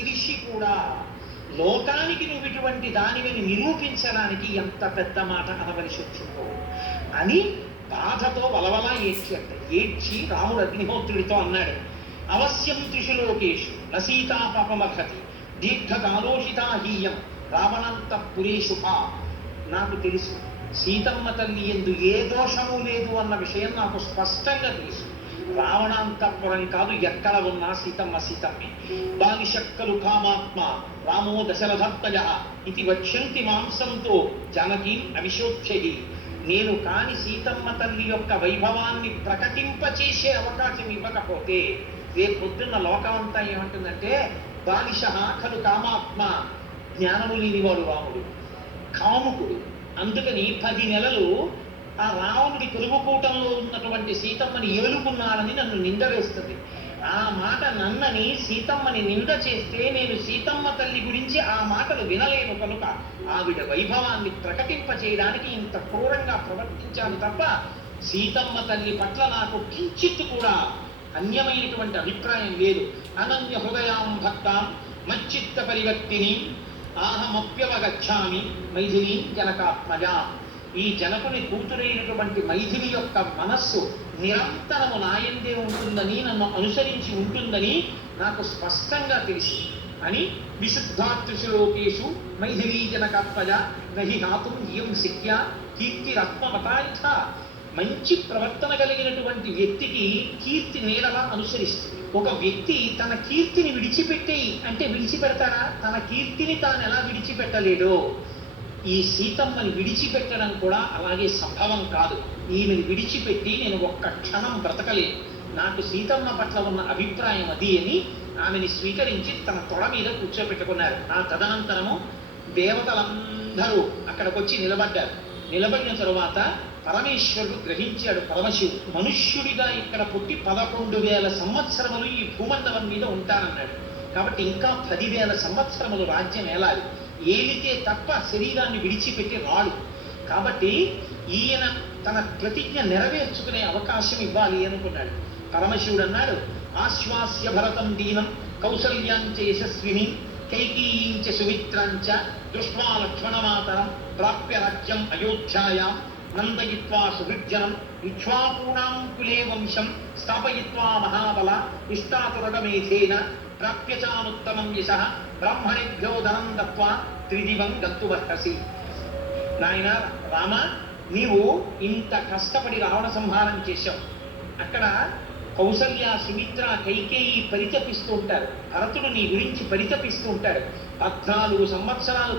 తెలిసి కూడా లోకానికి నువ్వు ఇటువంటి దానిని నిరూపించడానికి ఎంత పెద్ద మాట అనవలసి వచ్చిందో అని బాధతో వలవలా ఏడ్చి రాముడు అగ్నిహోత్రుడితో అన్నాడు, అవశ్యం త్రిషు లోకేషు నసీతా పాపమర్హతి దీర్ఘకాలోషితా హీయం రావణంత పురేషుభ. నాకు తెలుసు సీతమ్మ తల్లి ఎందు ఏ దోషము లేదు అన్న విషయం నాకు స్పష్టంగా తెలుసు. రావణాంతఃపురం కాదు, ఎక్కడ ఉన్నా సీతమ్మ సీతమ్మే. బాలిషక్కలు కామాత్మ రామో దశరథత్తయ ఇది వక్ష్యంతి మాంసంతో జానకీం అవిశోధ్యై. నేను కాని సీతమ్మ తల్లి యొక్క వైభవాన్ని ప్రకటింపచేసే అవకాశం ఇవ్వకపోతే రేపొద్దున్న లోకమంతా ఏమంటుందంటే బాలిష ఖలు కామాత్మ, జ్ఞానము లేనివాడు రాముడు, కాముకుడు. అందుకని 10 నెలలు ఆ రావణుడి కొలువుకూటంలో ఉన్నటువంటి సీతమ్మని ఏలుకున్నాడని నన్ను నింద వేస్తుంది. ఆ మాట నన్నని సీతమ్మని నింద చేస్తే నేను సీతమ్మ తల్లి గురించి ఆ మాటలు వినలేను కనుక ఆవిడ వైభవాన్ని ప్రకటింపచేయడానికి ఇంత క్రూరంగా ప్రవర్తించాను తప్ప సీతమ్మ తల్లి పట్ల నాకు కించిత్తు కూడా అన్యమైనటువంటి అభిప్రాయం లేదు. అనన్య హృదయాం భక్తాం మచ్చిత్త పరివర్తిని ఆహమప్యవగచ్చామి మైథిలి జనకాత్మజా. ఈ జనకుని కూతురైనటువంటి మైథిలి యొక్క మనస్సు నిరంతరము నాయందే ఉంటుందని, నన్ను అనుసరించి ఉంటుందని నాకు స్పష్టంగా తెలిసి అని విశుద్ధాత్రిశులోకేషు మైథిలీ జనకాత్మజ నహి నాతుం ఇయం శక్య కీర్తిరత్మవతాయిథ. మంచి ప్రవర్తన కలిగినటువంటి వ్యక్తికి కీర్తి నీడలా అనుసరిస్తుంది. ఒక వ్యక్తి తన కీర్తిని విడిచిపెట్టేయి అంటే విడిచిపెడతాడా? తన కీర్తిని తాను ఎలా విడిచిపెట్టలేడో ఈ సీతమ్మని విడిచిపెట్టడం కూడా అలాగే సంభవం కాదు. ఈమెను విడిచిపెట్టి నేను ఒక్క క్షణం బ్రతకలేదు. నాకు సీతమ్మ పట్ల ఉన్న అభిప్రాయం అది అని ఆమెని స్వీకరించి తన తొడ మీద కూర్చోబెట్టుకున్నారు. ఆ తదనంతరము దేవతలందరూ అక్కడికొచ్చి నిలబడ్డారు. నిలబడిన తరువాత పరమేశ్వరుడు గ్రహించాడు, పరమశివుడు మనుష్యుడిగా ఇక్కడ పుట్టి 11,000 సంవత్సరములు ఈ భూమండలం మీద ఉంటానన్నాడు. కాబట్టి ఇంకా 10,000 సంవత్సరములు రాజ్యం ఏలాలి. ఏలితే తప్ప శరీరాన్ని విడిచిపెట్టి రాడు. కాబట్టి ఈయన తన ప్రతిజ్ఞ నెరవేర్చుకునే అవకాశం ఇవ్వాలి అనుకున్నాడు. పరమశివుడు అన్నాడు, ఆశ్వాస్య భరతం దీనం కౌసల్యాంచ యశస్విని కైకీయించ సుమిత్రాంచ దృష్ట్వా లక్ష్మణమాతరం ప్రాప్య రాజ్యం అయోధ్యాయాం నందయిత్వా సుహృజ్జనం ఇక్ష్వాకూణాం కులే వంశం స్థాపయిత్వా మహాబల ఇష్టాతురగమేధేన ప్రాప్యచానుత్తమం యశః బ్రాహ్మణేభ్యో ధనం దత్వా త్రిదివం గత్తువర్హసి. నాయన రామ, నీవు ఇంత కష్టపడి రావణ సంహారం చేశావు. అక్కడ కౌసల్య సుమిత్ర కైకేయి పరితపిస్తూ ఉంటారు, భరతుడు నీ గురించి పరితపిస్తూ ఉంటాడు. 14 సంవత్సరాలు